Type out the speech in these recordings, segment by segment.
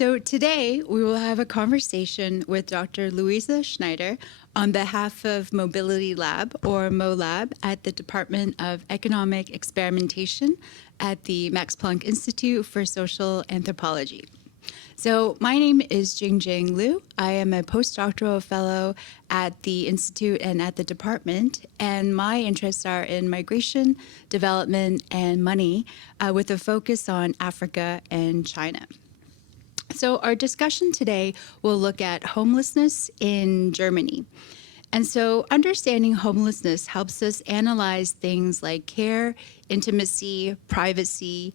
So today we will have a conversation with Dr. Luisa Schneider on behalf of Mobility Lab, or MoLab, at the Department of Economic Experimentation at the Max Planck Institute for Social Anthropology. So my name is Jing Jing Liu. I am a postdoctoral fellow at the Institute and at the department, and my interests are in migration, development, and money, with a focus on Africa and China. So our discussion today will look at homelessness in Germany. And so understanding homelessness helps us analyze things like care, intimacy, privacy,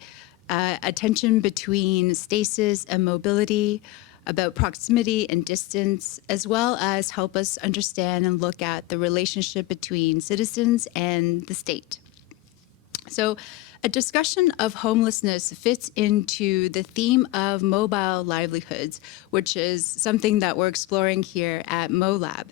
attention between stasis and mobility, about proximity and distance, as well as help us understand and look at the relationship between citizens and the state. So a discussion of homelessness fits into the theme of mobile livelihoods, which is something that we're exploring here at MoLab.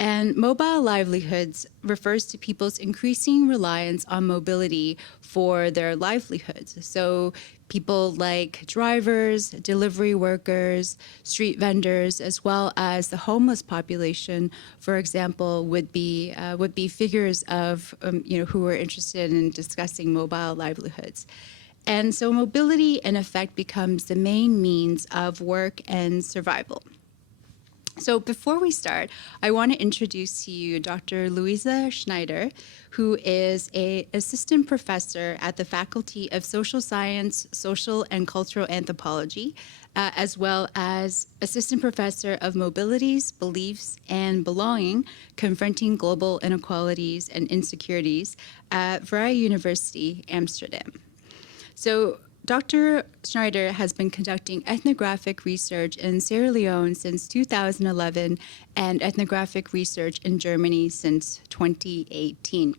And mobile livelihoods refers to people's increasing reliance on mobility for their livelihoods. So people like drivers, delivery workers, street vendors, as well as the homeless population, for example, would be figures of who are interested in discussing mobile livelihoods. And so mobility, in effect, becomes the main means of work and survival. So before we start, I want to introduce to you Dr. Luisa Schneider, who is an assistant professor at the Faculty of Social Science, Social and Cultural Anthropology, as well as assistant professor of Mobilities, Beliefs, and Belonging, Confronting Global Inequalities and Insecurities at Vrije University, Amsterdam. So Dr. Schneider has been conducting ethnographic research in Sierra Leone since 2011 and ethnographic research in Germany since 2018.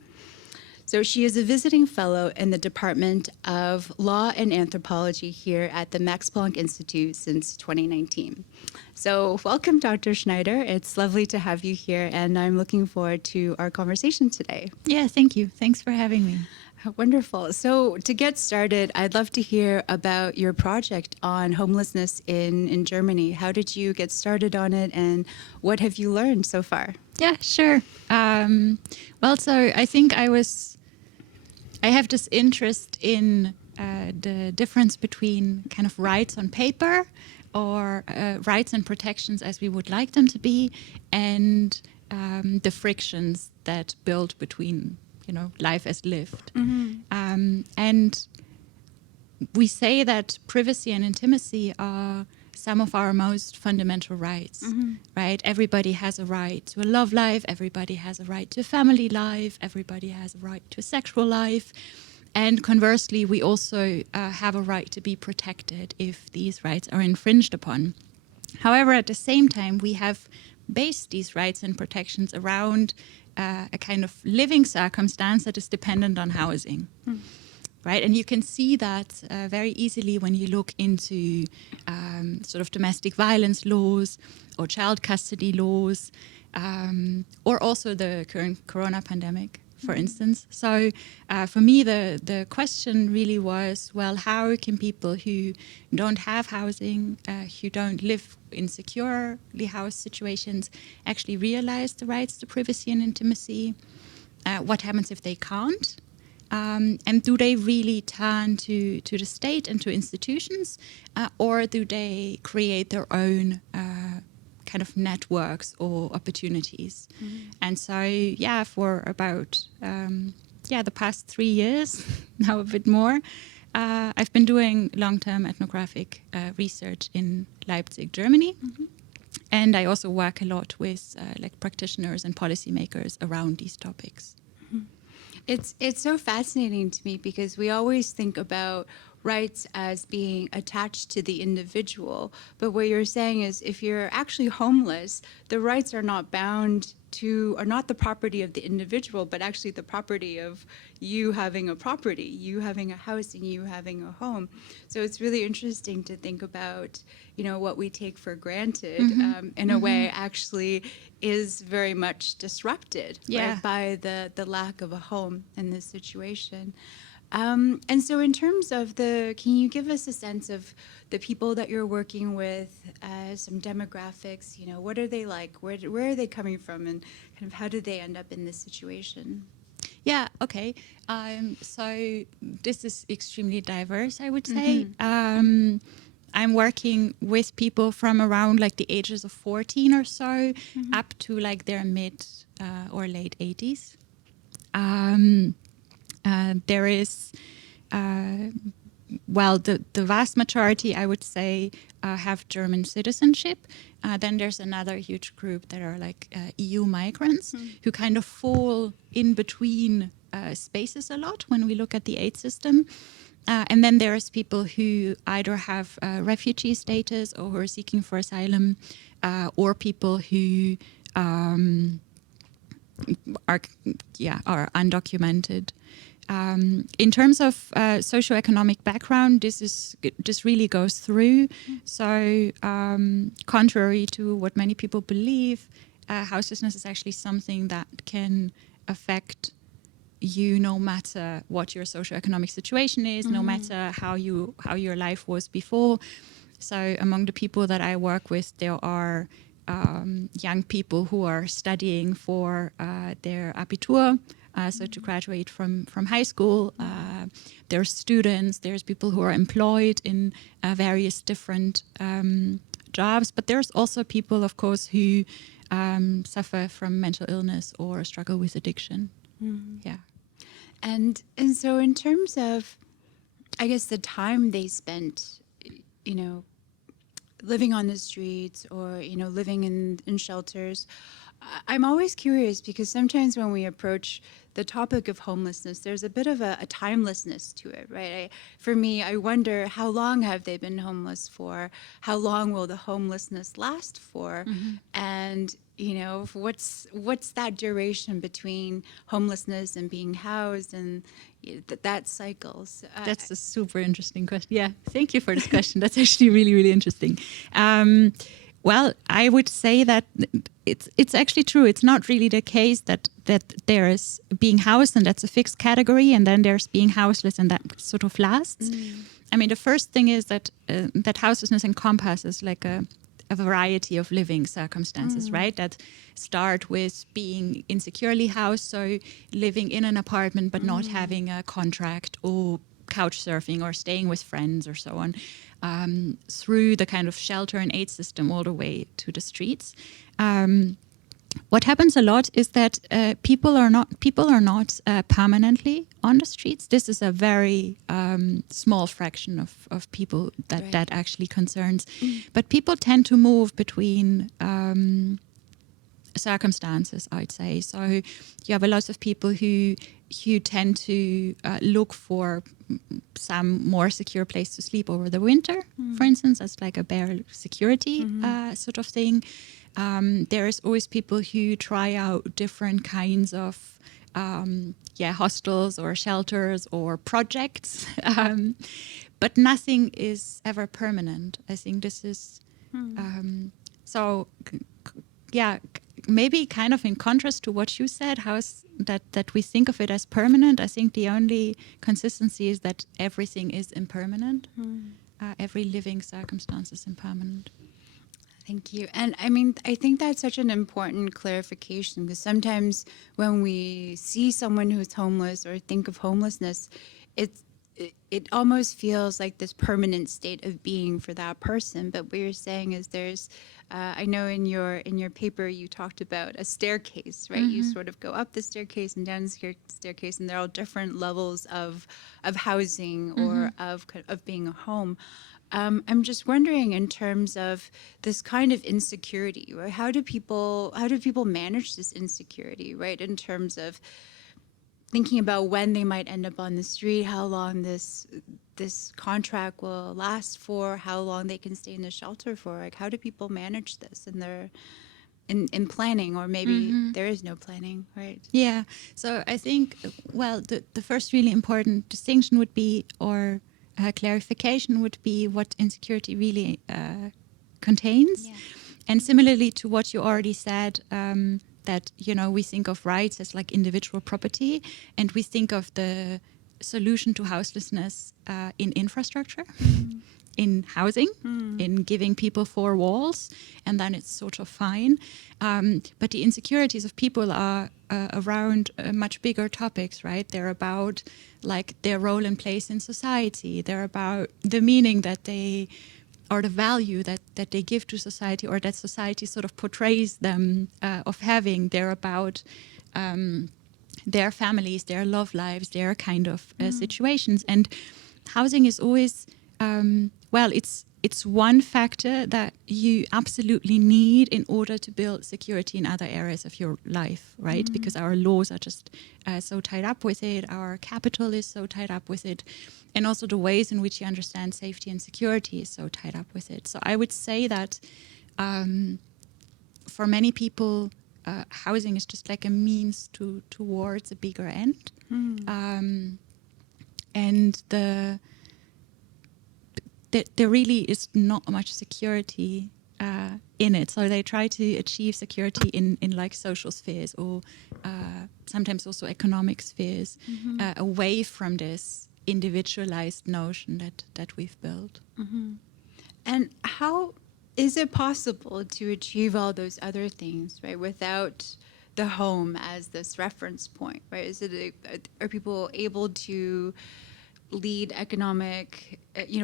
So she is a visiting fellow in the Department of Law and Anthropology here at the Max Planck Institute since 2019. So welcome, Dr. Schneider. It's lovely to have you here, and I'm looking forward to our conversation today. Yeah, thank you. Thanks for having me. Wonderful. So to get started, I'd love to hear about your project on homelessness in Germany. How did you get started on it, and what have you learned so far? Yeah, sure. So I think I have this interest in the difference between kind of rights on paper or rights and protections as we would like them to be, and the frictions that build between life as lived. Mm-hmm. And we say that privacy and intimacy are some of our most fundamental rights, mm-hmm. right? Everybody has a right to a love life. Everybody has a right to a family life. Everybody has a right to a sexual life. And conversely, we also have a right to be protected if these rights are infringed upon. However, at the same time, we have based these rights and protections around a kind of living circumstance that is dependent on housing, right? And you can see that very easily when you look into sort of domestic violence laws or child custody laws, or also the current corona pandemic, for instance. So for me, the question really was, well, how can people who don't have housing, who don't live in securely housed situations, actually realize the rights to privacy and intimacy? What happens if they can't? And do they really turn to the state and to institutions, or do they create their own kind of networks or opportunities? Mm-hmm. And so, for about the past 3 years, now a bit more, I've been doing long-term ethnographic research in Leipzig, Germany. Mm-hmm. And I also work a lot with practitioners and policymakers around these topics. Mm-hmm. It's so fascinating to me because we always think about rights as being attached to the individual. But what you're saying is if you're actually homeless, the rights are not the property of the individual, but actually the property of you having a property, you having a house, and you having a home. So it's really interesting to think about, what we take for granted, mm-hmm. In a mm-hmm. way actually is very much disrupted, right, by the lack of a home in this situation. And so, in terms of can you give us a sense of the people that you're working with, some demographics? You know, what are they like? Where are they coming from, and kind of how did they end up in this situation? Yeah, okay. So this is extremely diverse, I would say. I'm working with people from around like the ages of 14 or so up to like their mid or late 80s. There is, the vast majority, I would say, have German citizenship. Then there's another huge group that are like EU migrants who kind of fall in between spaces a lot when we look at the aid system. And then there's people who either have refugee status or who are seeking for asylum, or people who are undocumented. In terms of socioeconomic background, this really goes through. So, contrary to what many people believe, houselessness is actually something that can affect you no matter what your socioeconomic situation is, no matter how your life was before. So, among the people that I work with, there are young people who are studying for their Abitur, so to graduate from high school. There's students, there's people who are employed in various different jobs, but there's also people, of course, who suffer from mental illness or struggle with addiction. Yeah. And so, in terms of, I guess, the time they spent, you know, living on the streets or, you know, living in shelters, I'm always curious because sometimes when we approach the topic of homelessness, there's a bit of a timelessness to it, right? For me, I wonder how long have they been homeless for? How long will the homelessness last for? And you know, what's that duration between homelessness and being housed and that cycle? So, That's a super interesting question. Yeah, thank you for this question. That's actually really, really interesting. Well, I would say that it's actually true. It's not really the case that there is being housed and that's a fixed category, and then there's being houseless and that sort of lasts. I mean, the first thing is that that houselessness encompasses like a variety of living circumstances, right? That start with being insecurely housed, so living in an apartment but not having a contract, or couch surfing or staying with friends or so on, through the kind of shelter and aid system all the way to the streets. What happens a lot is that people are not permanently on the streets. This is a very small fraction of people that actually concerns. But people tend to move between circumstances, I'd say. So you have a lot of people who tend to look for some more secure place to sleep over the winter, for instance, as like a bare security sort of thing. There's always people who try out different kinds of hostels or shelters or projects, but nothing is ever permanent. I think this is so. Maybe kind of in contrast to what you said, that we think of it as permanent. I think the only consistency is that everything is impermanent. Every living circumstance is impermanent. Thank you. And I mean, I think that's such an important clarification because sometimes when we see someone who's homeless or think of homelessness, it almost feels like this permanent state of being for that person. But what you're saying is there's, I know in your paper you talked about a staircase, right? You sort of go up the staircase and down the staircase, and they're all different levels of housing or of being a home. I'm just wondering, in terms of this kind of insecurity, right? How do people manage this insecurity, right? In terms of thinking about when they might end up on the street, how long this contract will last for, how long they can stay in the shelter for. Like, how do people manage this in their in planning, or maybe there is no planning, right? Yeah. So I think, well, the first really important distinction would be, or clarification would be, what insecurity really contains. Yeah. And similarly to what you already said, that, you know, we think of rights as like individual property, and we think of the solution to houselessness in infrastructure, in housing, in giving people four walls, and then it's sort of fine. But the insecurities of people are around much bigger topics, right? They're about like their role and place in society. They're about the meaning that they, or the value that they give to society, or that society sort of portrays them of having. They're about their families, their love lives, their kind of situations. And housing is always, it's one factor that you absolutely need in order to build security in other areas of your life, right? Because our laws are just so tied up with it, our capital is so tied up with it, and also the ways in which you understand safety and security is so tied up with it. So I would say that for many people, housing is just like a means towards a bigger end. And there really is not much security in it. So they try to achieve security in like social spheres, or sometimes also economic spheres, away from this individualized notion that we've built. And how is it possible to achieve all those other things, right, without the home as this reference point, right? Are people able to lead economic,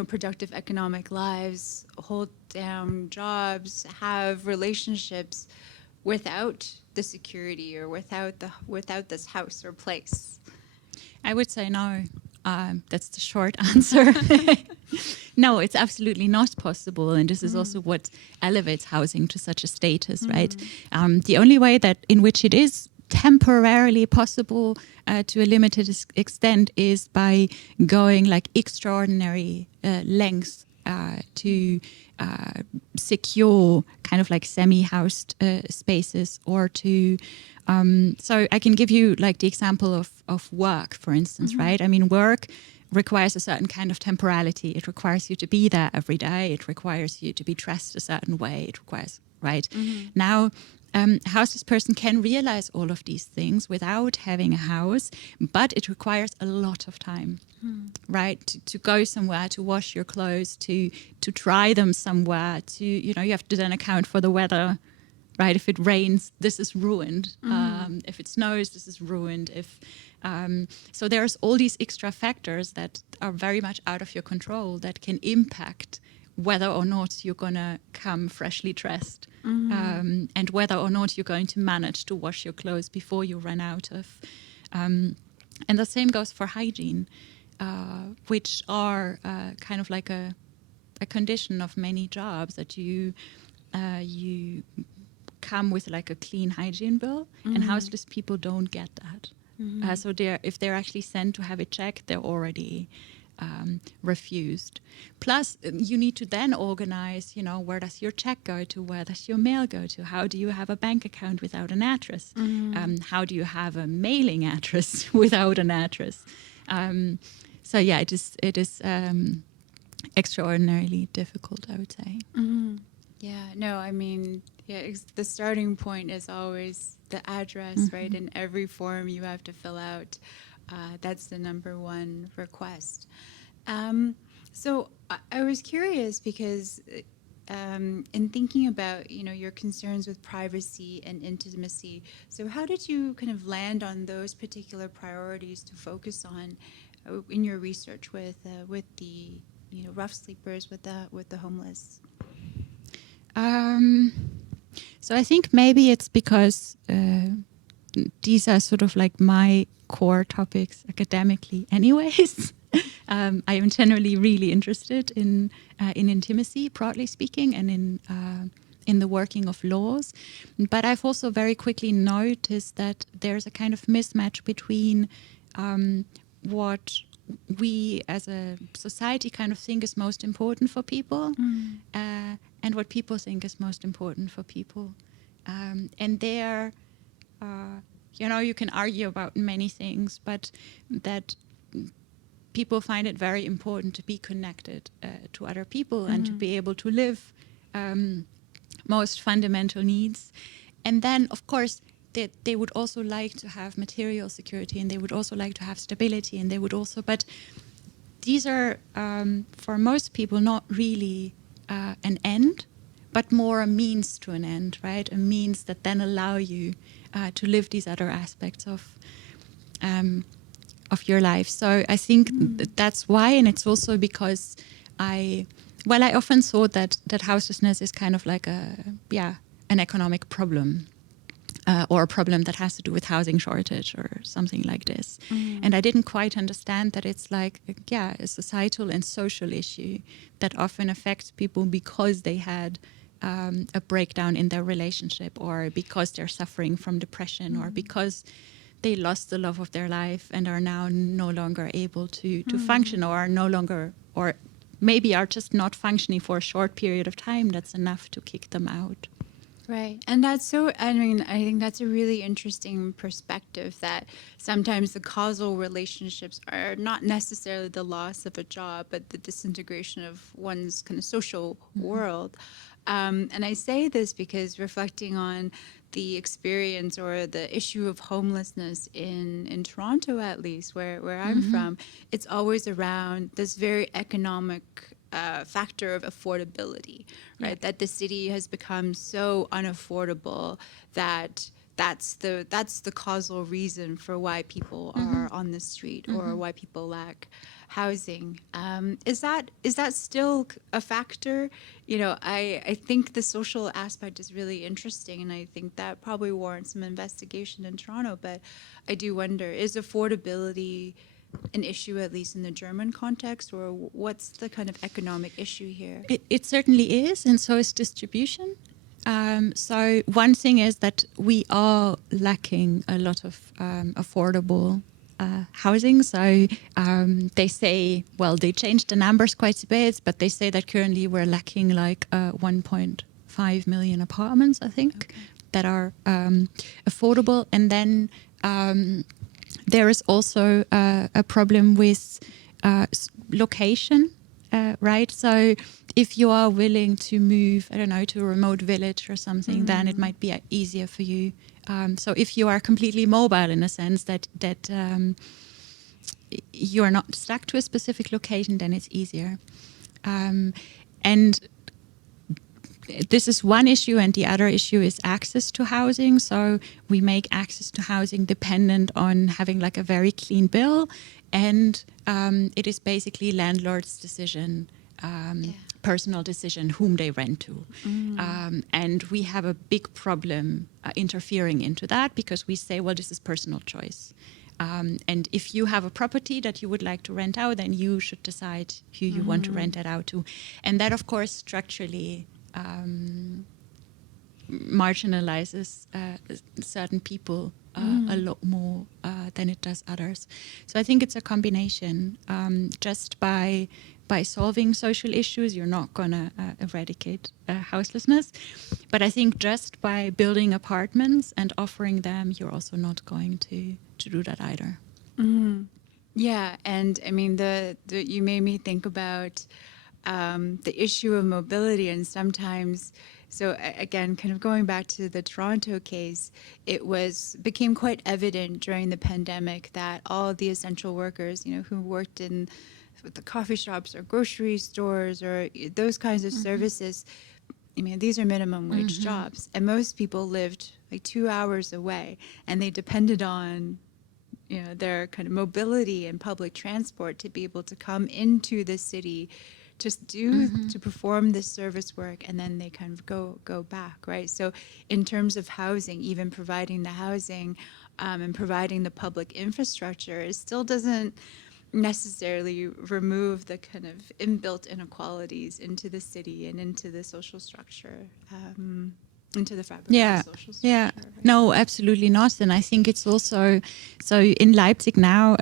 productive economic lives, hold down jobs, have relationships without the security or without this house or place? I would say no. That's the short answer. No, it's absolutely not possible. And this is also what elevates housing to such a status, right? The only way in which it is temporarily possible to a limited extent is by going like extraordinary lengths to secure kind of like semi-housed spaces, or to so I can give you like the example of work, for instance, right? I mean, work requires a certain kind of temporality. It requires you to be there every day. It requires you to be dressed a certain way. It requires, right? Now, a houseless person can realize all of these things without having a house, but it requires a lot of time, right? To go somewhere, to wash your clothes, to dry them somewhere, you have to then account for the weather, right? If it rains, this is ruined. If it snows, this is ruined. So there's all these extra factors that are very much out of your control that can impact whether or not you're going to come freshly dressed, and whether or not you're going to manage to wash your clothes before you run out of. And the same goes for hygiene, which are kind of like a condition of many jobs, that you come with like a clean hygiene bill, and houseless people don't get that. So if they're actually sent to have it checked, they're already refused. Plus, you need to then organize, where does your check go to? Where does your mail go to? How do you have a bank account without an address? How do you have a mailing address without an address? So yeah, it is extraordinarily difficult, I would say. Yeah, no, I mean, the starting point is always the address, right? In every form you have to fill out. That's the number one request. So I was curious because in thinking about, your concerns with privacy and intimacy, so how did you kind of land on those particular priorities to focus on in your research with the, rough sleepers, with the homeless? So I think maybe it's because these are sort of like my core topics academically anyways. I am generally really interested in intimacy, broadly speaking, and in the working of laws. But I've also very quickly noticed that there's a kind of mismatch between what we as a society kind of think is most important for people, and what people think is most important for people. And there, you can argue about many things, but that people find it very important to be connected to other people and to be able to live most fundamental needs. And then, of course, they would also like to have material security, and they would also like to have stability, and they would also, but these are, for most people, not really an end, but more a means to an end, right? A means that then allow you to live these other aspects of your life. So I think that's why, and it's also because I often thought that houselessness is kind of like an economic problem. Or a problem that has to do with housing shortage or something like this. And I didn't quite understand that it's like, a societal and social issue that often affects people because they had a breakdown in their relationship, or because they're suffering from depression, or because they lost the love of their life and are now no longer able to function, or are no longer, or maybe are just not functioning for a short period of time that's enough to kick them out. Right. And that's so, I mean, I think that's a really interesting perspective, that sometimes the causal relationships are not necessarily the loss of a job, but the disintegration of one's kind of social world. And I say this because reflecting on the experience or the issue of homelessness in Toronto, at least where I'm from, it's always around this very economic factor of affordability, right? Yeah. That the city has become so unaffordable that that's the causal reason for why people are on the street, or why people lack housing. Is that still a factor? I think the social aspect is really interesting, and I think that probably warrants some investigation in Toronto. But I do wonder, is affordability an issue, at least in the German context, or what's the kind of economic issue here? It certainly is, and so is distribution. So one thing is that we are lacking a lot of affordable housing. So they say, well, they changed the numbers quite a bit, but they say that currently we're lacking like 1.5 million apartments, I think, that are affordable. And then there is also a problem with location, right? So if you are willing to move, I don't know, to a remote village or something, then it might be easier for you. So if you are completely mobile, in a sense that you are not stuck to a specific location, then it's easier. And this is one issue, and the other issue is access to housing. So we make access to housing dependent on having like a very clean bill, and it is basically landlord's decision, personal decision, whom they rent to. And we have a big problem interfering into that, because we say, well, this is personal choice. And if you have a property that you would like to rent out, then you should decide who you want to rent it out to. And that, of course, structurally marginalizes certain people a lot more than it does others. So I think it's a combination. Just by solving social issues, you're not going to eradicate houselessness. But I think just by building apartments and offering them, you're also not going to do that either. Yeah, and I mean, you made me think about the issue of mobility, and sometimes, so again, kind of going back to the Toronto case, it became quite evident during the pandemic that all of the essential workers, who worked in the coffee shops or grocery stores or those kinds of services, I mean, these are minimum wage jobs, and most people lived like 2 hours away, and they depended on their kind of mobility and public transport to be able to come into the city to perform this service work, and then they kind of go back, right? So in terms of housing, even providing the housing and providing the public infrastructure, it still doesn't necessarily remove the kind of inbuilt inequalities into the city and into the social structure, into the fabric of the social structure. Yeah. Right? No, absolutely not. And I think it's also, so in Leipzig now,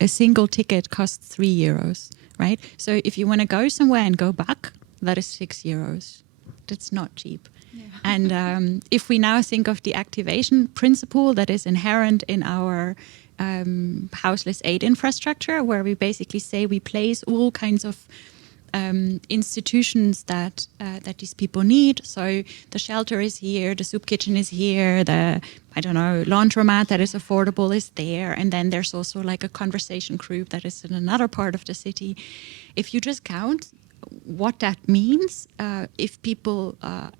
a single ticket costs €3, right? So if you want to go somewhere and go back, that is €6. That's not cheap. Yeah. And if we now think of the activation principle that is inherent in our houseless aid infrastructure, where we basically say we place all kinds of institutions that that these people need. So the shelter is here, the soup kitchen is here, the laundromat that is affordable is there, and then there's also like a conversation group that is in another part of the city. If you just count what that means, if people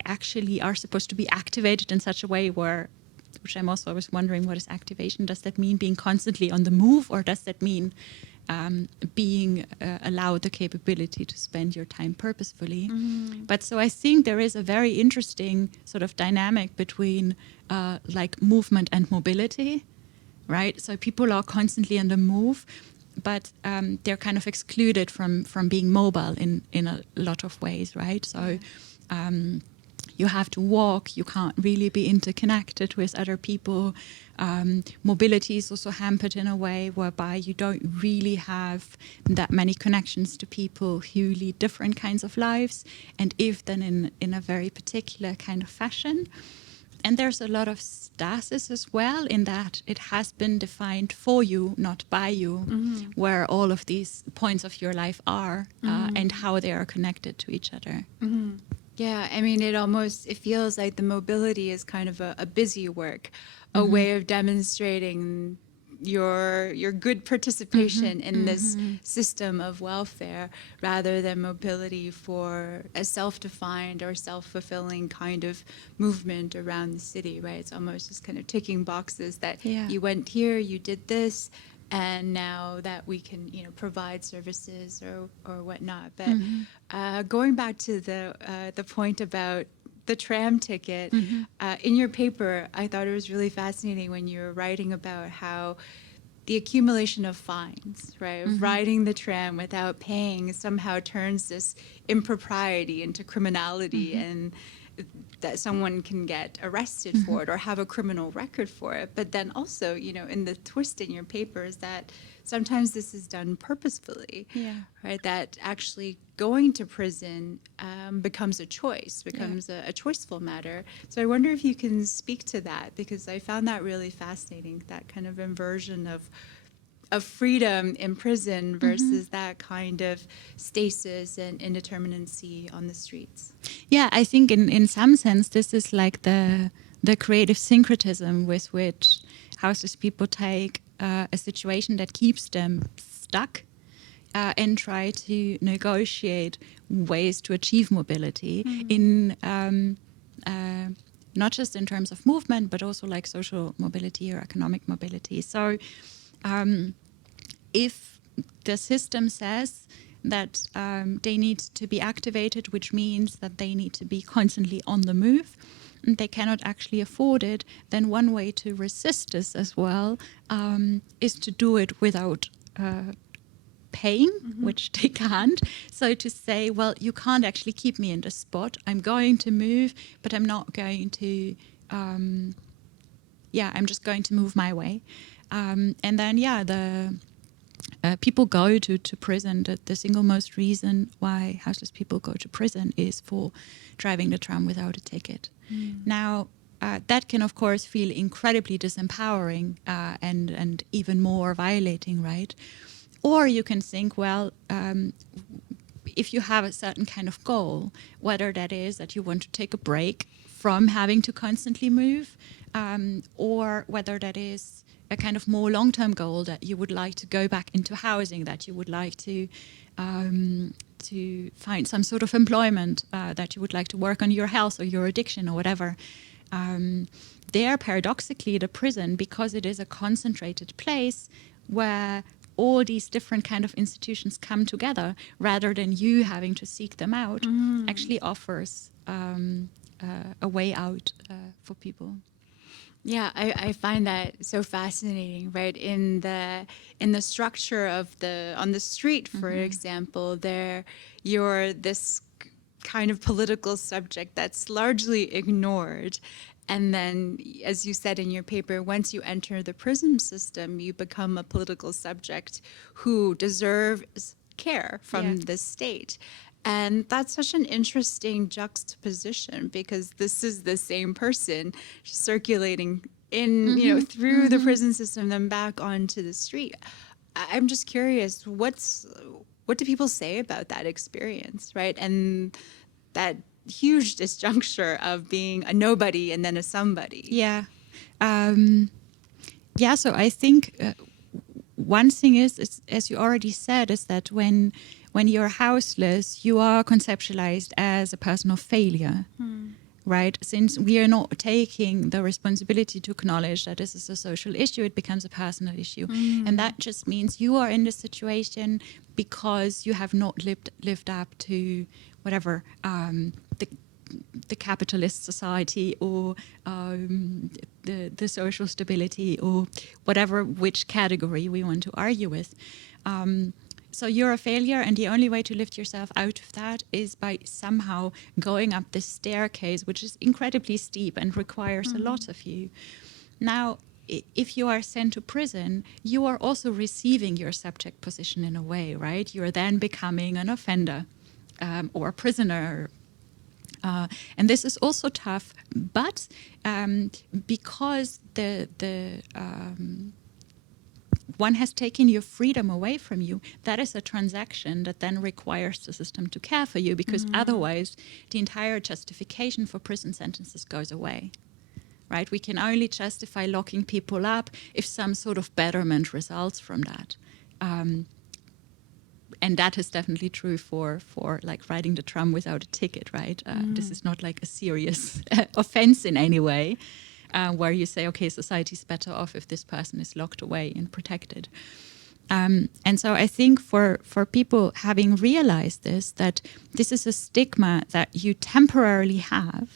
actually are supposed to be activated in such a way where, which I'm also always wondering, what is activation? Does that mean being constantly on the move, or does that mean being allowed the capability to spend your time purposefully? But so I think there is a very interesting sort of dynamic between like movement and mobility, right? So people are constantly on the move, but they're kind of excluded from being mobile in a lot of ways, right? So you have to walk, you can't really be interconnected with other people. Mobility is also hampered in a way whereby you don't really have that many connections to people who lead different kinds of lives, and if then in a very particular kind of fashion. And there's a lot of stasis as well, in that it has been defined for you, not by you, where all of these points of your life are and how they are connected to each other. Yeah, I mean, it feels like the mobility is kind of a busy work, a way of demonstrating your good participation in this system of welfare, rather than mobility for a self-defined or self-fulfilling kind of movement around the city, right? It's almost just kind of ticking boxes that you went here, you did this, and now that we can, provide services or whatnot. But going back to the point about the tram ticket, in your paper, I thought it was really fascinating when you were writing about how the accumulation of fines, right, of riding the tram without paying somehow turns this impropriety into criminality, and that someone can get arrested for it or have a criminal record for it. But then also, in the twist in your paper is that sometimes this is done purposefully, right? That actually going to prison becomes a choice, becomes a choiceful matter. So I wonder if you can speak to that, because I found that really fascinating, that kind of inversion of freedom in prison versus that kind of stasis and indeterminacy on the streets. Yeah, I think in some sense this is like the creative syncretism with which houseless people take a situation that keeps them stuck and try to negotiate ways to achieve mobility in not just in terms of movement, but also like social mobility or economic mobility. So if the system says that they need to be activated, which means that they need to be constantly on the move, and they cannot actually afford it, then one way to resist this as well is to do it without paying, which they can't. So to say, well, you can't actually keep me in the spot. I'm going to move, but I'm not going to, I'm just going to move my way. And then, the people go to prison. The single most reason why houseless people go to prison is for driving the tram without a ticket. Now, that can, of course, feel incredibly disempowering and even more violating, right? Or you can think, well, if you have a certain kind of goal, whether that is that you want to take a break from having to constantly move, or whether that is a kind of more long-term goal that you would like to go back into housing, that you would like to find some sort of employment, that you would like to work on your health or your addiction or whatever. There, paradoxically, the prison, because it is a concentrated place where all these different kind of institutions come together, rather than you having to seek them out, actually offers a way out for people. Yeah, I find that so fascinating, right? In the structure of on the street, for example, you're this kind of political subject that's largely ignored. And then, as you said in your paper, once you enter the prison system, you become a political subject who deserves care from the state. And that's such an interesting juxtaposition, because this is the same person circulating in, through the prison system, then back onto the street. I'm just curious, what's what do people say about that experience, right? And that huge disjuncture of being a nobody and then a somebody. Yeah. Yeah, so I think one thing is, as you already said, is that when you're houseless, you are conceptualized as a person of failure, right? Since we are not taking the responsibility to acknowledge that this is a social issue, it becomes a personal issue. And that just means you are in this situation because you have not lived up to whatever the capitalist society or the social stability or whatever, which category we want to argue with. So you're a failure, and the only way to lift yourself out of that is by somehow going up this staircase, which is incredibly steep and requires a lot of you. Now, if you are sent to prison, you are also receiving your subject position in a way, right? You're then becoming an offender or a prisoner. And this is also tough, but because the one has taken your freedom away from you, that is a transaction that then requires the system to care for you, because otherwise the entire justification for prison sentences goes away. Right? We can only justify locking people up if some sort of betterment results from that. And that is definitely true for like riding the tram without a ticket, right? This is not like a serious offense in any way, where you say, okay, society's better off if this person is locked away and protected. And so I think for people having realized this, that this is a stigma that you temporarily have,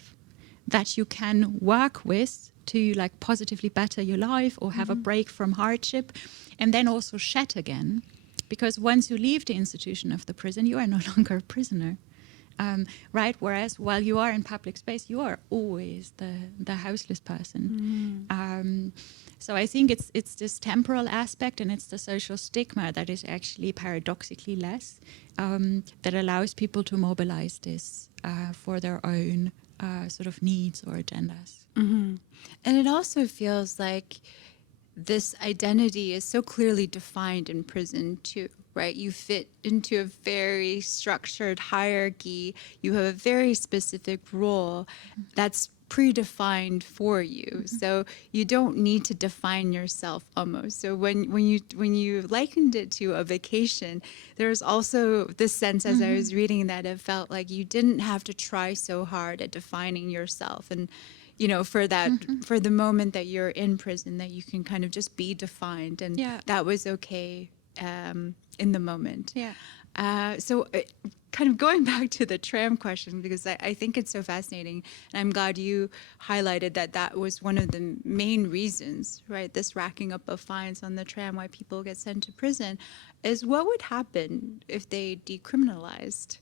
that you can work with to like positively better your life or have a break from hardship, and then also shed again. Because once you leave the institution of the prison, you are no longer a prisoner, right? Whereas while you are in public space, you are always the houseless person. So I think it's this temporal aspect, and it's the social stigma that is actually paradoxically less, that allows people to mobilize this for their own sort of needs or agendas. And it also feels like this identity is so clearly defined in prison too, right? You fit into a very structured hierarchy. You have a very specific role that's predefined for you. So you don't need to define yourself almost. So when you likened it to a vacation, there's also this sense as I was reading that it felt like you didn't have to try so hard at defining yourself, and for that, for the moment that you're in prison, that you can kind of just be defined, and that was okay in the moment. So kind of going back to the tram question, because I think it's so fascinating, and I'm glad you highlighted that was one of the main reasons, right? This racking up of fines on the tram, why people get sent to prison, is what would happen if they decriminalized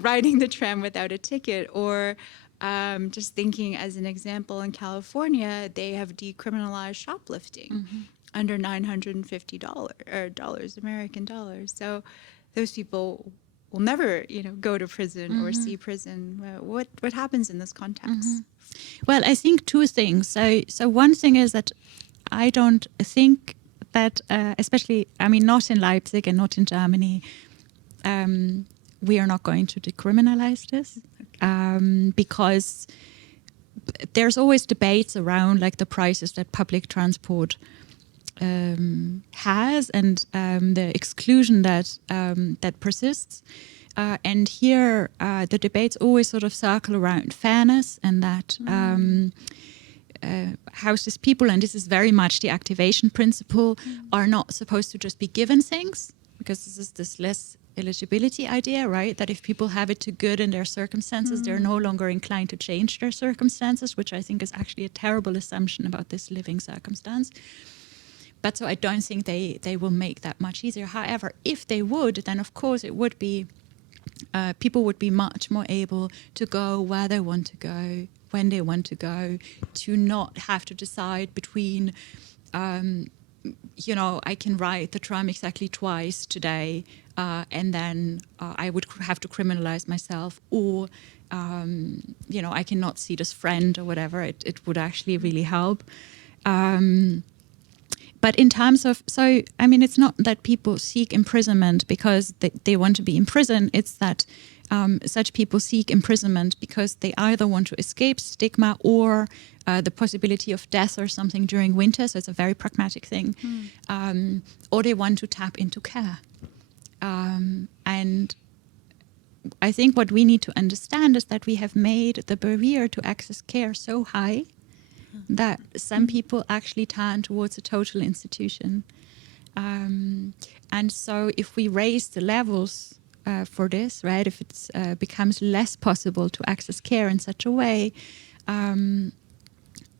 riding the tram without a ticket, or just thinking as an example, in California, they have decriminalized shoplifting under $950 or dollars, American dollars. So those people will never, go to prison or see prison. What happens in this context? Well, I think two things. So one thing is that I don't think that, especially, I mean, not in Leipzig and not in Germany, we are not going to decriminalize this, because there's always debates around like the prices that public transport has, and the exclusion that that persists. And here, the debates always sort of circle around fairness, and that houseless people, and this is very much the activation principle, are not supposed to just be given things, because this is this less eligibility idea, right? That if people have it too good in their circumstances, they're no longer inclined to change their circumstances, which I think is actually a terrible assumption about this living circumstance. But so I don't think they will make that much easier. However, if they would, then of course it would be, people would be much more able to go where they want to go, when they want to go, to not have to decide between, I can ride the tram exactly twice today, and then I would have to criminalize myself, or, I cannot see this friend or whatever. It would actually really help. But in terms of, so, I mean, it's not that people seek imprisonment because they want to be in prison. It's that such people seek imprisonment because they either want to escape stigma or the possibility of death or something during winter. So it's a very pragmatic thing. Or they want to tap into care. And I think what we need to understand is that we have made the barrier to access care so high that some people actually turn towards a total institution. And so if we raise the levels for this, right, if it becomes less possible to access care in such a way,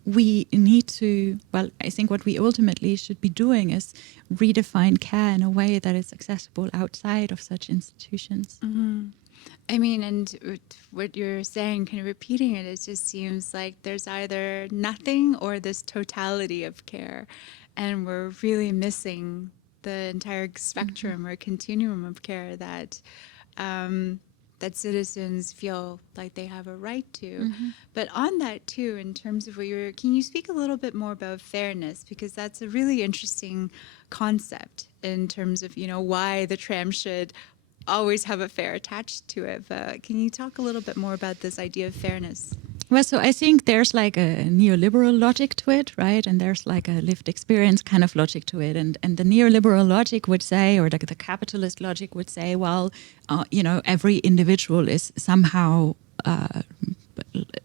we need to, well, I think what we ultimately should be doing is redefine care in a way that is accessible outside of such institutions. Mm-hmm. I mean, and what you're saying, kind of repeating it, it just seems like there's either nothing or this totality of care. And we're really missing the entire spectrum or continuum of care that that citizens feel like they have a right to. But on that too, in terms of what can you speak a little bit more about fairness? Because that's a really interesting concept in terms of, why the tram should always have a fare attached to it. But can you talk a little bit more about this idea of fairness? Well, so I think there's like a neoliberal logic to it, right? And there's like a lived experience kind of logic to it. And the neoliberal logic would say, or the capitalist logic would say, well, every individual is somehow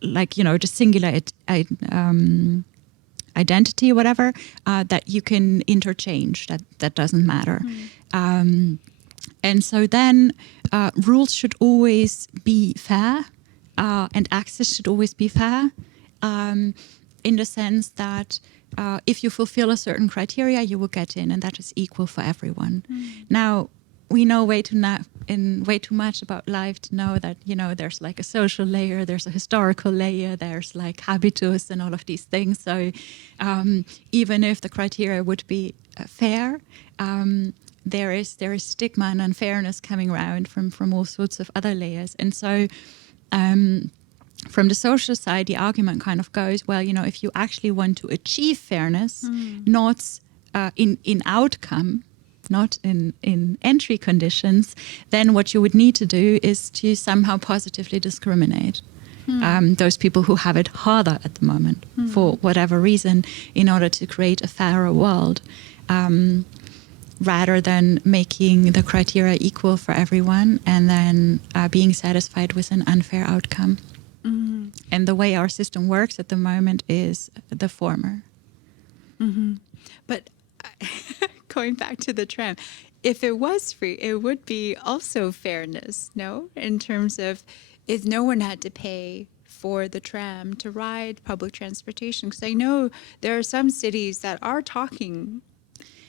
just singular identity or whatever, that you can interchange, that doesn't matter. And so then rules should always be fair. And access should always be fair, in the sense that if you fulfill a certain criteria, you will get in, and that is equal for everyone. Now, we know way too much about life to know that there's like a social layer, there's a historical layer, there's like habitus and all of these things. So even if the criteria would be fair, there is stigma and unfairness coming around from all sorts of other layers, and so. From the social side, the argument kind of goes, well, if you actually want to achieve fairness, not in outcome, not in entry conditions, then what you would need to do is to somehow positively discriminate those people who have it harder at the moment for whatever reason, in order to create a fairer world. Rather than making the criteria equal for everyone and then being satisfied with an unfair outcome. And the way our system works at the moment is the former. But going back to the tram, if it was free, it would be also fairness, no? In terms of if no one had to pay for the tram to ride public transportation. Because I know there are some cities that are talking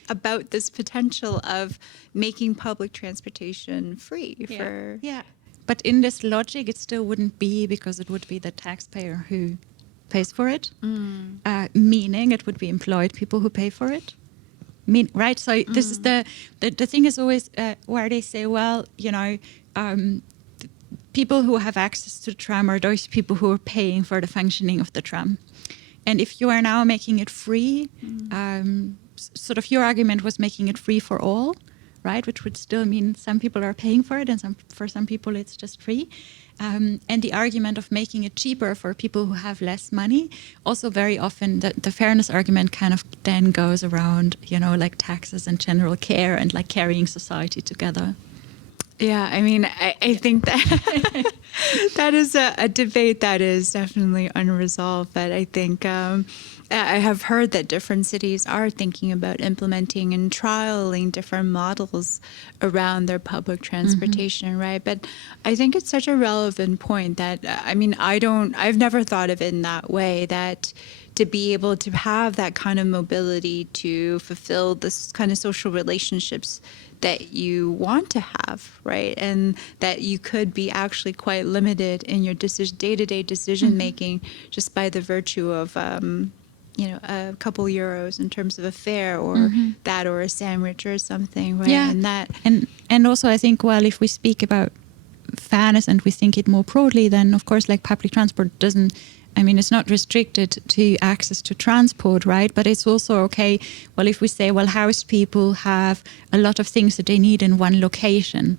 about this potential of making public transportation free for... Yeah. But in this logic, it still wouldn't be, because it would be the taxpayer who pays for it, meaning it would be employed people who pay for it. Right? So this is the thing is always where they say, well, people who have access to the tram are those people who are paying for the functioning of the tram. And if you are now making it free, sort of your argument was making it free for all, right? Which would still mean some people are paying for it, and for some people it's just free. And the argument of making it cheaper for people who have less money, also very often the fairness argument kind of then goes around, like taxes and general care and like carrying society together. Yeah, I mean, I think that that is a debate that is definitely unresolved. But I think I have heard that different cities are thinking about implementing and trialing different models around their public transportation, right? But I think it's such a relevant point that, I've never thought of it in that way, that to be able to have that kind of mobility to fulfill this kind of social relationships that you want to have, right? And that you could be actually quite limited in your day-to-day decision making just by the virtue of, a couple euros in terms of a fare or that, or a sandwich or something, right? Yeah. And also I think, well, if we speak about fairness and we think it more broadly, then of course, like public transport doesn't I mean, it's not restricted to access to transport, right? But it's also okay. Well, if we say, well, house people have a lot of things that they need in one location,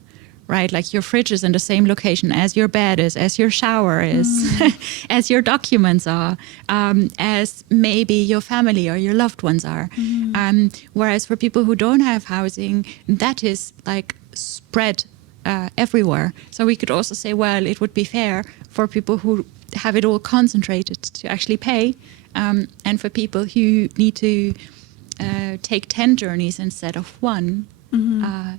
right? Like your fridge is in the same location as your bed is, as your shower is, as your documents are, as maybe your family or your loved ones are. Whereas for people who don't have housing, that is like spread everywhere. So we could also say, well, it would be fair for people who have it all concentrated to actually pay, and for people who need to take 10 journeys instead of one,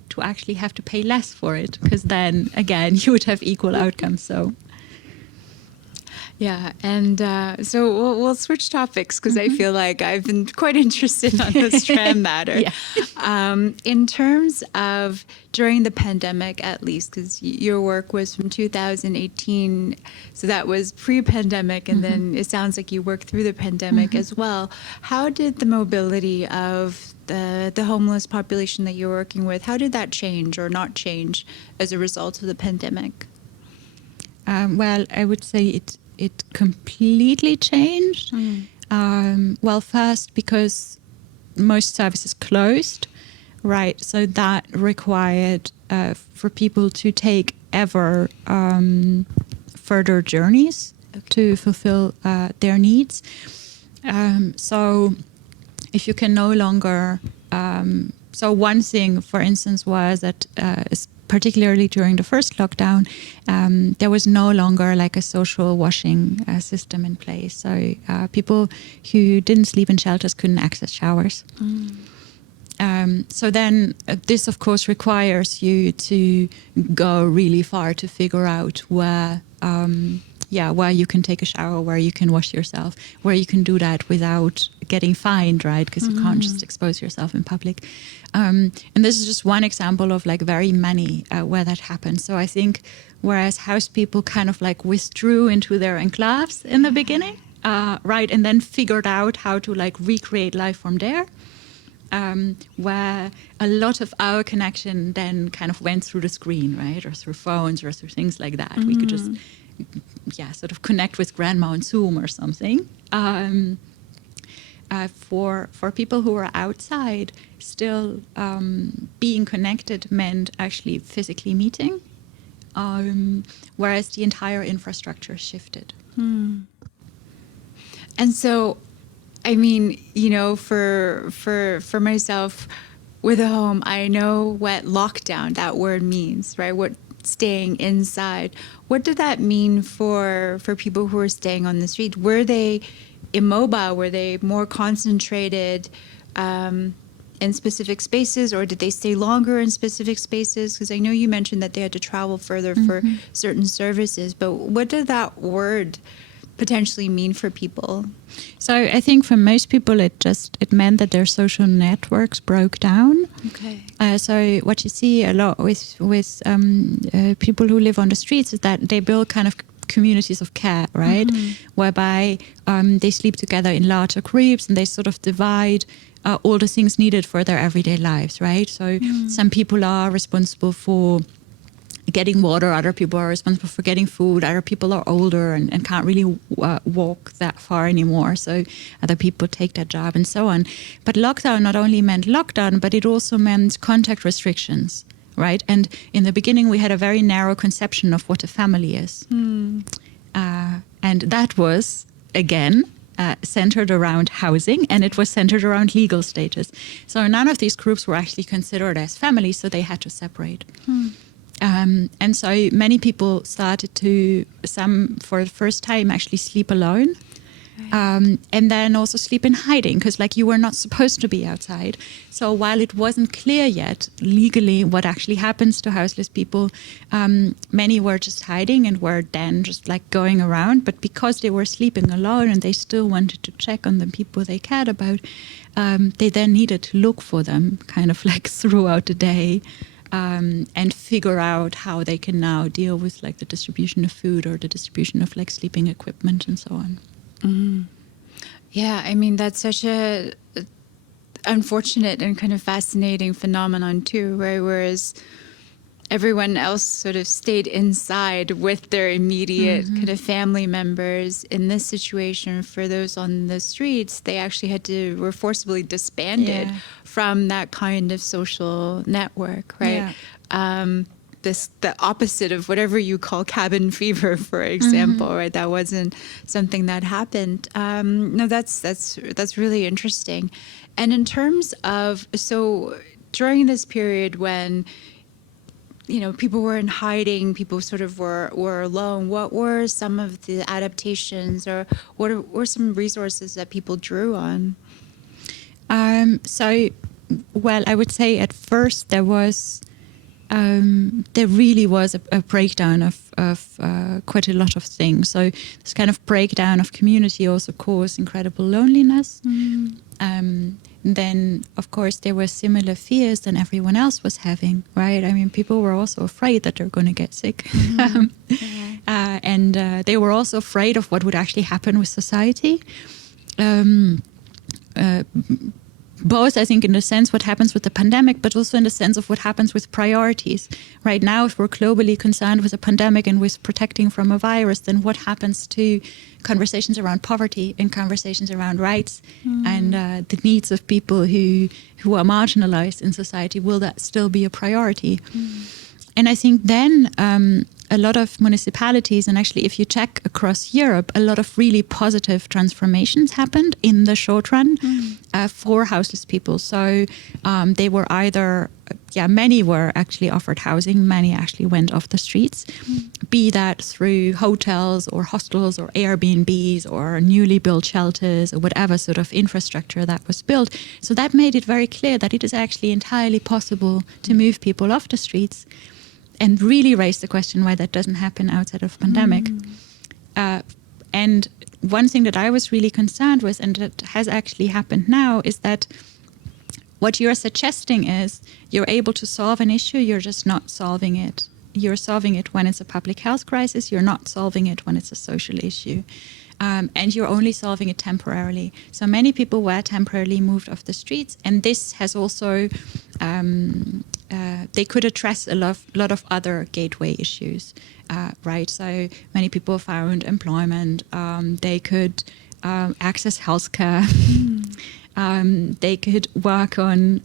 to actually have to pay less for it, because then again you would have equal outcomes. So Yeah, and so we'll switch topics because I feel like I've been quite interested on this tram matter. In terms of during the pandemic, at least, because your work was from 2018, so that was pre-pandemic, and then it sounds like you worked through the pandemic as well. How did the mobility of the homeless population that you're working with, how did that change or not change as a result of the pandemic? well, I would say it completely changed. Well, first because most services closed, right? So that required for people to take ever further journeys to fulfill their needs. So if you can no longer, so one thing, for instance, was that particularly during the first lockdown, there was no longer like a social washing system in place. So people who didn't sleep in shelters couldn't access showers. So then this, of course, requires you to go really far to figure out where you can take a shower, where you can wash yourself, where you can do that without getting fined, right? Because you can't just expose yourself in public. And this is just one example of like very many where that happened. So I think whereas house people kind of like withdrew into their enclaves in the beginning, right, and then figured out how to like recreate life from there. Where a lot of our connection then kind of went through the screen, right, or through phones or through things like that. We could just, sort of connect with grandma on Zoom or something. For people who are outside, still being connected meant actually physically meeting, whereas the entire infrastructure shifted. And so, I mean, you know, for myself with a home, I know what lockdown, that word means, right? What staying inside. What did that mean for people who were staying on the street? Were they immobile? Were they more concentrated in specific spaces, or did they stay longer in specific spaces? Because I know you mentioned that they had to travel further for certain services, but what did that word potentially mean for people? So I think for most people, it meant that their social networks broke down. Okay. So what you see a lot with people who live on the streets is that they build kind of communities of care, right? Whereby they sleep together in larger groups and they sort of divide all the things needed for their everyday lives, right? So some people are responsible for getting water, other people are responsible for getting food, other people are older and can't really walk that far anymore, so other people take that job and so on. But lockdown not only meant lockdown, but it also meant contact restrictions, right? And in the beginning we had a very narrow conception of what a family is. And that was, again, centered around housing, and it was centered around legal status. So none of these groups were actually considered as families, so they had to separate. And so many people started to, some for the first time, actually sleep alone. Right. And then also sleep in hiding, because like you were not supposed to be outside. So while it wasn't clear yet legally what actually happens to houseless people, many were just hiding and were then just like going around. But because they were sleeping alone and they still wanted to check on the people they cared about, they then needed to look for them kind of like throughout the day. And figure out how they can now deal with like the distribution of food or the distribution of like sleeping equipment and so on. Yeah, I mean, that's such a unfortunate and kind of fascinating phenomenon too, right? Whereas everyone else sort of stayed inside with their immediate kind of family members. In this situation, for those on the streets, they actually were forcibly disbanded from that kind of social network, right? The opposite of whatever you call cabin fever, for example, right? That wasn't something that happened. No, that's really interesting. And in terms of, so during this period when, you know, people were in hiding, people sort of were alone, what were some of the adaptations, or what were some resources that people drew on? Well, I would say at first there really was a breakdown of quite a lot of things. So this kind of breakdown of community also caused incredible loneliness. Then, of course, there were similar fears than everyone else was having, right? I mean, people were also afraid that they're going to get sick. And they were also afraid of what would actually happen with society. Both, I think, in the sense what happens with the pandemic, but also in the sense of what happens with priorities. Right now, if we're globally concerned with a pandemic and with protecting from a virus, then what happens to conversations around poverty and conversations around rights and the needs of people who are marginalized in society? Will that still be a priority? And I think then a lot of municipalities, and actually if you check across Europe, a lot of really positive transformations happened in the short run for houseless people. So they were either, many were actually offered housing, many actually went off the streets, be that through hotels or hostels or Airbnbs or newly built shelters or whatever sort of infrastructure that was built. So that made it very clear that it is actually entirely possible to move people off the streets, and really raise the question why that doesn't happen outside of pandemic. And one thing that I was really concerned with, and that has actually happened now, is that what you're suggesting is you're able to solve an issue, you're just not solving it. You're solving it when it's a public health crisis, you're not solving it when it's a social issue. And you're only solving it temporarily. So many people were temporarily moved off the streets, and this has also they could address a lot of other gateway issues, right? So many people found employment. They could access healthcare. They could work on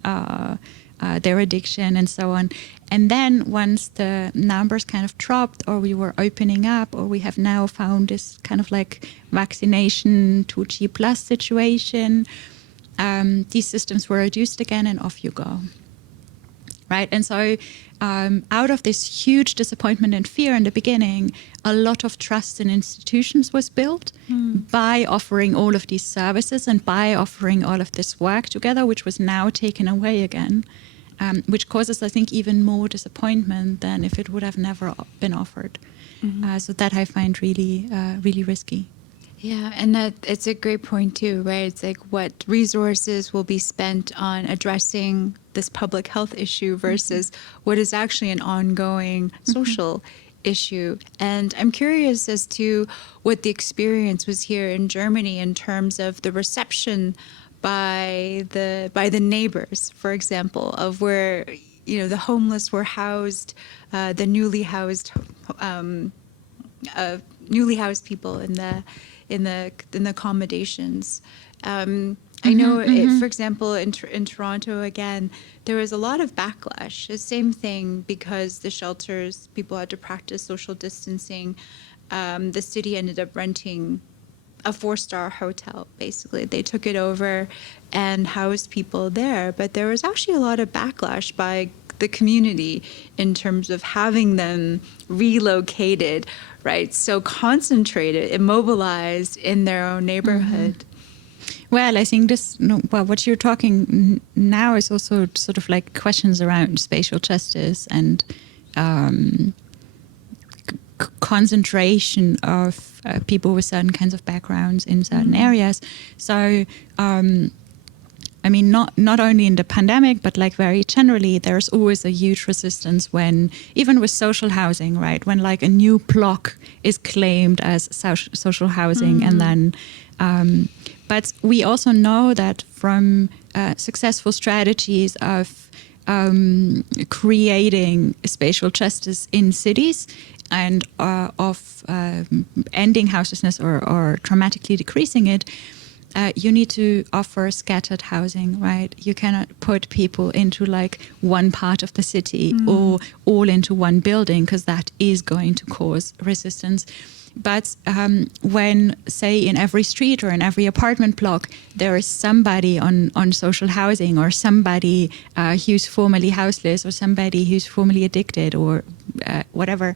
their addiction and so on. And then once the numbers kind of dropped, or we were opening up, or we have now found this kind of like vaccination 2G plus situation, these systems were reduced again, and off you go. Right. And so out of this huge disappointment and fear in the beginning, a lot of trust in institutions was built by offering all of these services and by offering all of this work together, which was now taken away again, which causes, I think, even more disappointment than if it would have never been offered. So that I find really, really risky. Yeah, and that it's a great point too, right? It's like what resources will be spent on addressing this public health issue versus what is actually an ongoing social issue. And I'm curious as to what the experience was here in Germany in terms of the reception by the neighbors, for example, of where, you know, the homeless were housed, the newly housed people in the accommodations. I know, for example, in Toronto, again, there was a lot of backlash. The same thing, because the shelters, people had to practice social distancing. The city ended up renting a 4-star hotel, basically. They took it over and housed people there. But there was actually a lot of backlash by the community in terms of having them relocated, right? So concentrated, immobilized in their own neighborhood. Well, I think what you're talking now is also sort of like questions around spatial justice and concentration of people with certain kinds of backgrounds in certain areas. So, I mean, not only in the pandemic, but like very generally, there's always a huge resistance when, even with social housing, right? When like a new block is claimed as social housing, and then, but we also know that from successful strategies of creating spatial justice in cities and of ending houselessness or dramatically decreasing it, you need to offer scattered housing, right? You cannot put people into like one part of the city or all into one building, because that is going to cause resistance. But when, say, in every street or in every apartment block, there is somebody on social housing, or somebody who's formerly houseless, or somebody who's formerly addicted, or whatever,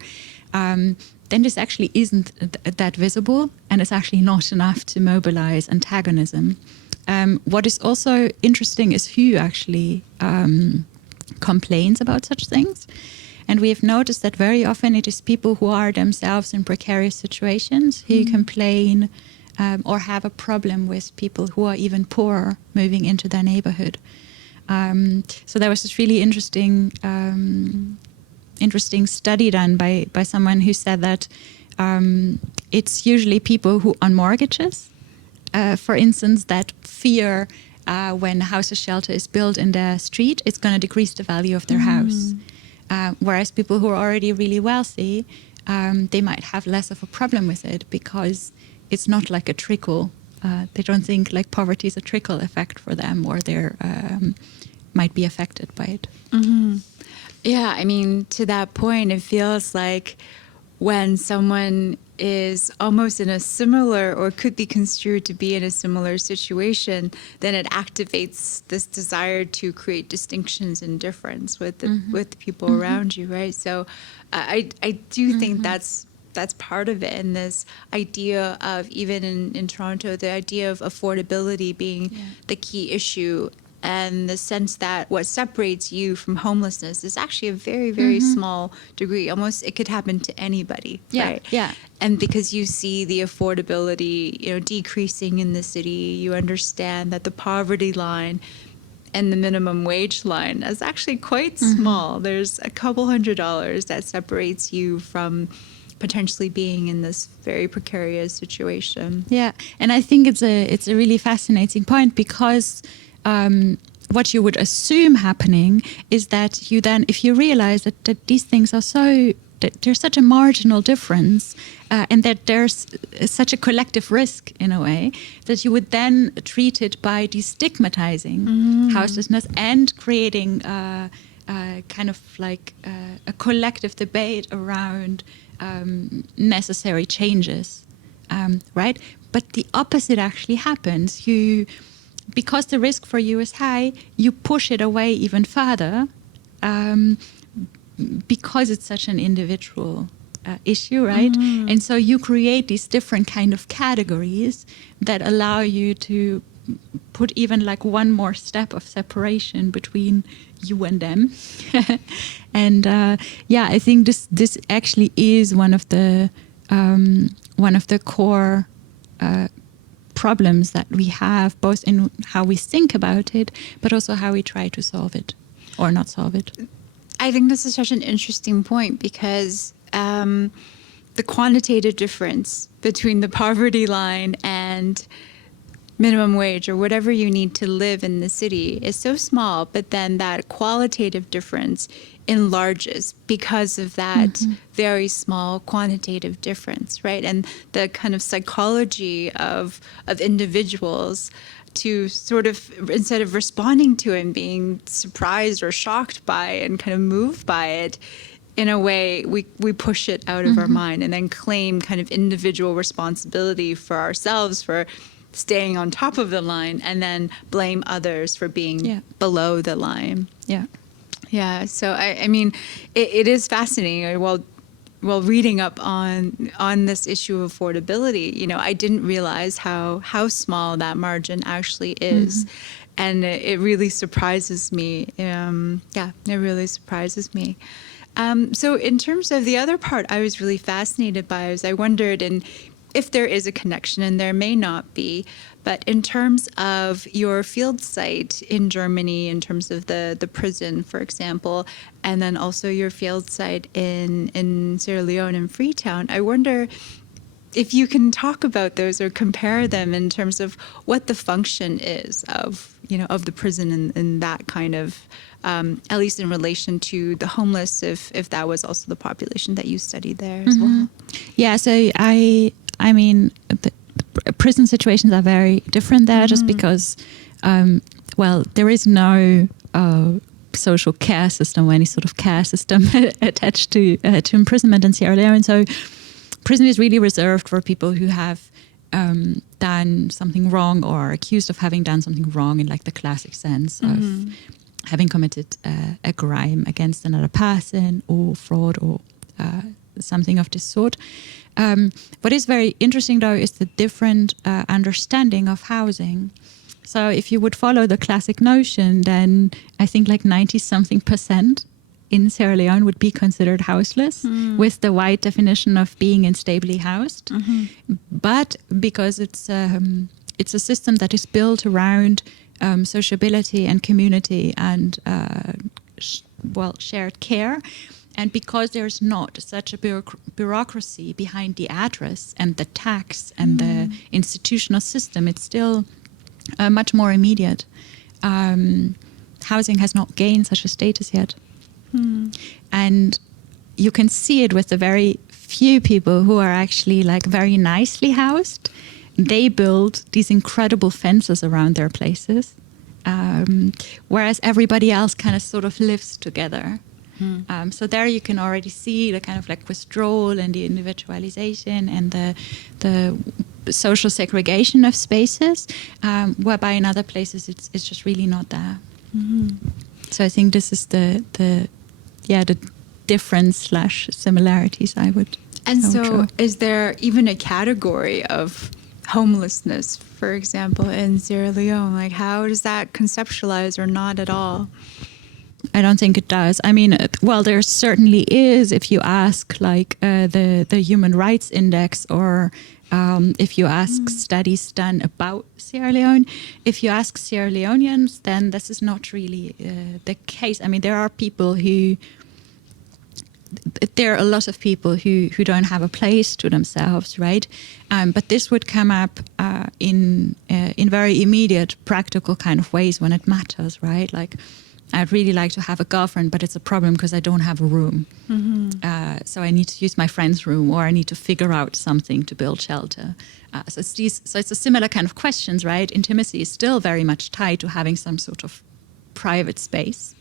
then this actually isn't that visible, and it's actually not enough to mobilize antagonism. What is also interesting is who actually complains about such things. And we have noticed that very often it is people who are themselves in precarious situations who complain or have a problem with people who are even poorer moving into their neighborhood. So there was this really interesting study done by someone who said that it's usually people who on mortgages, for instance, that fear when a house or shelter is built in their street, it's going to decrease the value of their house. Whereas people who are already really wealthy, they might have less of a problem with it because it's not like a trickle. They don't think like poverty is a trickle effect for them, or they're might be affected by it. Yeah, I mean, to that point, it feels like when someone is almost in a similar, or could be construed to be in a similar situation, then it activates this desire to create distinctions and difference with the people around you, right? So I do think that's part of it. And this idea of, even in Toronto, the idea of affordability being the key issue, and the sense that what separates you from homelessness is actually a very, very small degree. Almost it could happen to anybody, right? Yeah. And because you see the affordability, decreasing in the city, you understand that the poverty line and the minimum wage line is actually quite small. There's a couple $100s that separates you from potentially being in this very precarious situation. Yeah, and I think it's a really fascinating point, because what you would assume happening is that you then, if you realize that these things are that there's such a marginal difference, and that there's such a collective risk in a way, that you would then treat it by destigmatizing houselessness and creating kind of like a collective debate around necessary changes, right? But the opposite actually happens. Because the risk for you is high, you push it away even further, because it's such an individual issue, right? And so you create these different kind of categories that allow you to put even like one more step of separation between you and them. And I think this actually is one of the core problems that we have, both in how we think about it, but also how we try to solve it or not solve it. I think this is such an interesting point, because the quantitative difference between the poverty line and minimum wage, or whatever you need to live in the city, is so small, but then that qualitative difference enlarges because of that very small quantitative difference, right? And the kind of psychology of individuals to sort of, instead of responding to it and being surprised or shocked by it and kind of moved by it, in a way, we push it out of our mind and then claim kind of individual responsibility for ourselves for staying on top of the line, and then blame others for being below the line. Yeah. So I mean, it is fascinating. While reading up on this issue of affordability, I didn't realize how small that margin actually is, and it really surprises me. It really surprises me. So in terms of the other part, I was really fascinated by is I wondered, and if there is a connection, and there may not be, but in terms of your field site in Germany, in terms of the prison, for example, and then also your field site in Sierra Leone and Freetown, I wonder if you can talk about those or compare them in terms of what the function is of, of the prison in that kind of, at least in relation to the homeless, if that was also the population that you studied there as well. Yeah, so I mean, the prison situations are very different there just because, well, there is no social care system or any sort of care system attached to imprisonment in Sierra Leone. So prison is really reserved for people who have done something wrong or are accused of having done something wrong in like the classic sense of having committed a crime against another person or fraud or something of this sort. What is very interesting though is the different understanding of housing. So if you would follow the classic notion, then I think like 90-something% in Sierra Leone would be considered houseless with the wide definition of being instably housed. But because it's a system that is built around sociability and community and shared care, and because there's not such a bureaucracy behind the address and the tax and the institutional system, it's still much more immediate. Housing has not gained such a status yet. And you can see it with the very few people who are actually like very nicely housed. They build these incredible fences around their places, whereas everybody else kind of sort of lives together. So there you can already see the kind of like withdrawal and the individualization and the social segregation of spaces, whereby in other places it's just really not there. So I think this is the difference/similarities I would. And so draw. is there even a category of homelessness, for example, in Sierra Leone? Like how does that conceptualize or not at all? I don't think it does. I mean, well, there certainly is if you ask like the Human Rights Index or if you ask studies done about Sierra Leone. If you ask Sierra Leoneans, then this is not really the case. I mean, there are a lot of people who don't have a place to themselves, right? But this would come up in very immediate, practical kind of ways when it matters, right? Like, I'd really like to have a girlfriend, but it's a problem because I don't have a room. So I need to use my friend's room, or I need to figure out something to build shelter. So it's a similar kind of questions, right? Intimacy is still very much tied to having some sort of private space.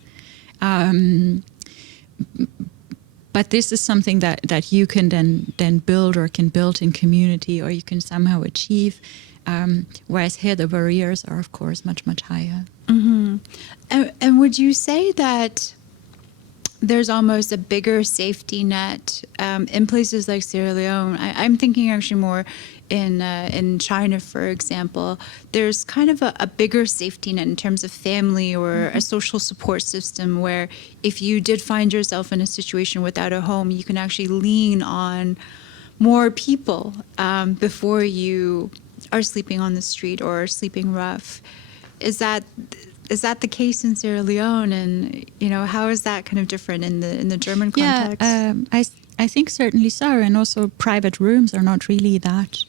But this is something that you can then build or can build in community, or you can somehow achieve. Whereas here the barriers are, of course, much, much higher. And would you say that there's almost a bigger safety net in places like Sierra Leone? I'm thinking actually more in China, for example. There's kind of a bigger safety net in terms of family or a social support system where if you did find yourself in a situation without a home, you can actually lean on more people before you are sleeping on the street or sleeping rough. Is that the case in Sierra Leone, and how is that kind of different in the German context? Yeah, I think certainly so, and also private rooms are not really that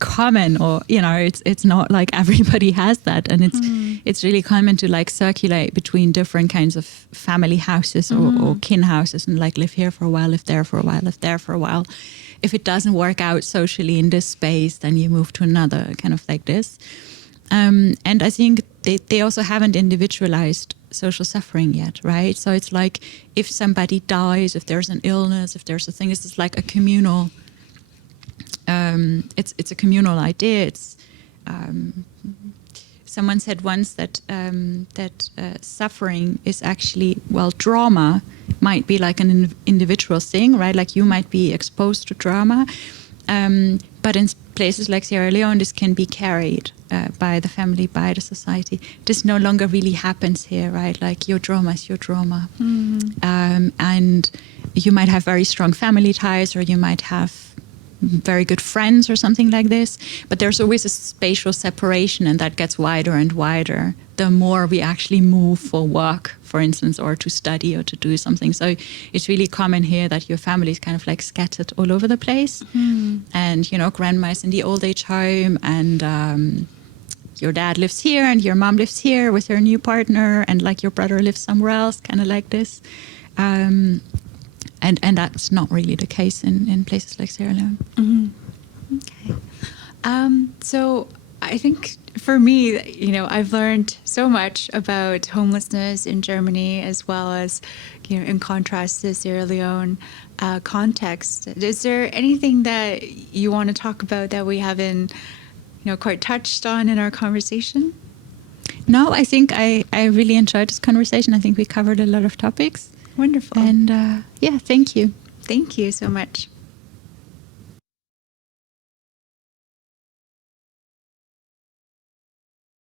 common, or it's not like everybody has that, and it's really common to like circulate between different kinds of family houses or kin houses, and like live here for a while, live there for a while, live there for a while. If it doesn't work out socially in this space, then you move to another, kind of like this. And I think they also haven't individualized social suffering yet, right? So it's like if somebody dies, if there's an illness, if there's a thing, it's just like a communal. It's a communal idea. It's someone said once that suffering is actually, trauma might be like an individual thing, right? Like you might be exposed to trauma, but in places like Sierra Leone, this can be carried by the family, by the society. This no longer really happens here, right? Like your trauma is your trauma. And you might have very strong family ties, or you might have very good friends or something like this, but there's always a spatial separation, and that gets wider and wider the more we actually move for work, for instance, or to study or to do something. So it's really common here that your family is kind of like scattered all over the place. And, you know, grandma is in the old age home, and your dad lives here and your mom lives here with her new partner, and like your brother lives somewhere else, kind of like this. And that's not really the case in places like Sierra Leone. Okay. So I think for me, you know, I've learned so much about homelessness in Germany, as well as, you know, in contrast to Sierra Leone context. Is there anything that you want to talk about that we haven't, you know, quite touched on in our conversation? No, I think I really enjoyed this conversation. I think we covered a lot of topics. Wonderful. And yeah, thank you. Thank you so much.